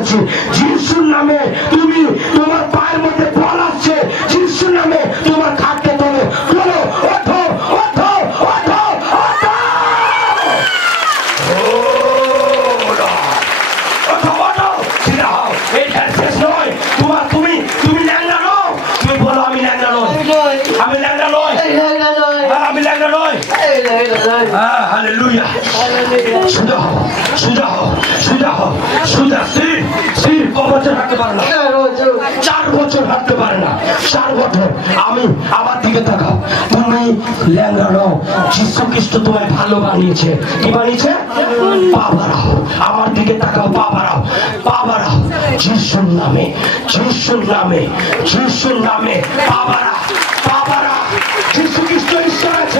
করছি, যিশুর নামে তুমি তোমার পায়ের মধ্যে বল আসছে, যিশুর নামে তোমার খাটতে তোলো, বলো ওঠো ওঠো ওঠো ওঠো। ওঠো ওঠো, সিধা হও, এইটা শেষ নয়। তুমি তুমি ল্যাংড়া নও, তুমি বলো আমি ল্যাংড়া নই, আমি ল্যাংড়া নই, আমি ল্যাংড়া নই। হালেলুয়া। সোজা হও, সোজা হও, সোজা হও, সোজা। স্থির 5 বছর হাঁটতে পারে না, 4 বছর হাঁটতে পারে না, 4 বছর। আমি আমার দিকে তাকাও, তুমি ল্যাংড়া নও, যীশু খ্রিস্ট তোমায় ভালো বানিয়েছে। কি বানিয়েছে? পা বাড়াও, আমার দিকে তাকাও, পা বাড়াও, পা বাড়াও, যিশুর নামে, যিশুর নামে, যিশুর নামে পা বাড়াও, পা বাড়াও। যীশু খ্রিস্ট ঈশ্বর আছে।